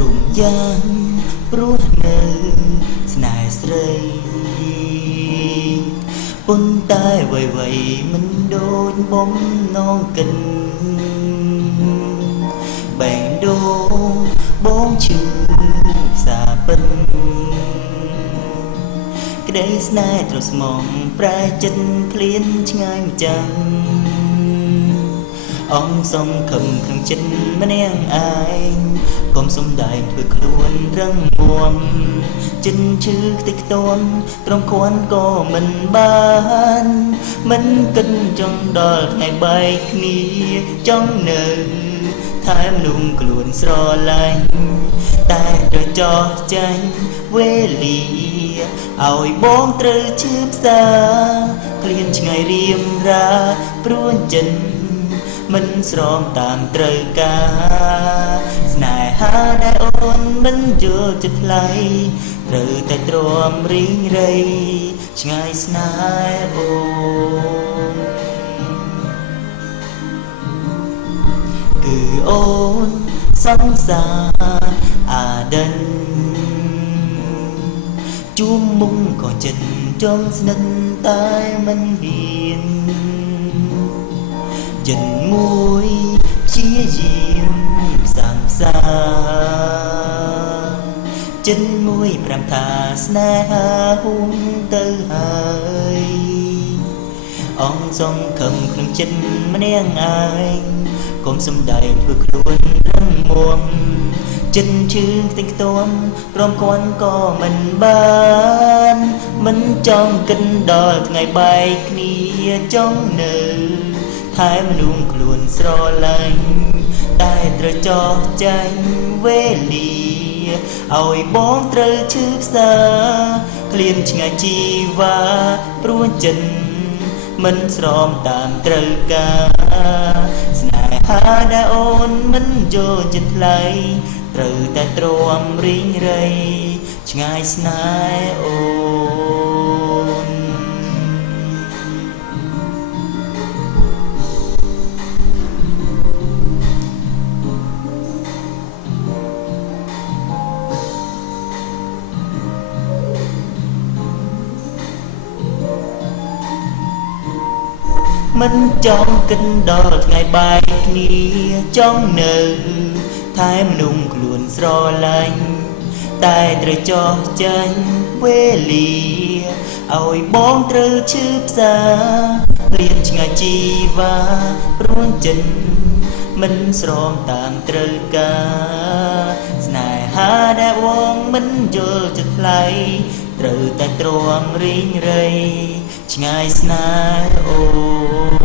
รุมย่างปรุះនៅស្នេហ៍ស្រីប៉ុន្តែអ្វីៗមិនដូចបំណងកិនបែងដូងបងឈឺសាពិនក្តីស្នេហ៍ត្រស្មងប្រែចិត្តភ្លៀនឆ្ងាយម្ចាំងអង្គសង្ឃឹមក្នុងចិត្តម្នាក់ឯងកុំសំដែងធ្វើខ្លួនរឹងមាំចិនឈឺខ្ទេចខ្ទាំត្រង់ควរក៏មិនបានមិនគិតចង់ដល់ថ្ងៃបែកគ្នាចង់នៅថែមนุ่มខ្លួនស្រឡាញ់តែត្រូវចោះចាញ់វេលាឲ្យបងត្រូវឈឺផ្សាក្លៀនឆ្ងាយរៀមរាព្រួញចិត្តមិនស្រមតាមត្រូវការស្នេហាដែលអូនមិនយល់ចិត្តថ្លៃត្រូវតែទ្រាំរីងរៃឆ្ងាយស្នេហ៍អូនគឺអូនសង្សារអាដិនជួមមុំក៏ចិត្តចង់ស្និទ្ធតែមិនហ៊ានចិត្តមួយជាយាមផ្សាំផ្សាចិត្តមួយប្រាប់ថាស្នេហាហួងទៅហើយអង្គសង្ឃឹមក្នុងចិត្តម្នាក់ឯងកុំសំដែងធ្វើខ្លួនរឹងមាំចិត្តឈឺខ្ទេចខ្ទាំព្រមគន់ក៏មិនបានមិនចង់គិតដល់ថ្ងៃបែកគ្នាចង់នៅថែមนุ่มខ្លួនស្រឡាញ់តែត្រូវចោះចាញ់វេលាឲ្យបងត្រូវឈឺផ្សាក្លៀនឆ្ងាយជីវ៉ាព្រួញចិត្តមិនស្រមតាមត្រូវការស្នេហាដែលអូនមិនយល់ចិត្តថ្លៃត្រូវតែទ្រាំរីងរៃឆ្ងាយស្នេហ៍អូនមិនចង់គិតដល់ថ្ងៃបែកគ្នាចង់នៅថែមนุ่มខ្លួនស្រឡាញ់តែត្រូវចោះចាញ់វេលាឲ្យបងត្រូវឈឺផ្សាក្លៀនឆ្ងាយជីវ៉ាព្រួញចិត្តមិនស្រមតាមត្រូវការស្នេហាដែលវងមិនយល់ចិត្តថ្លៃត្រូវតែទ្រាំរីងរៃឆ្ងាយស្នេហ៍អូ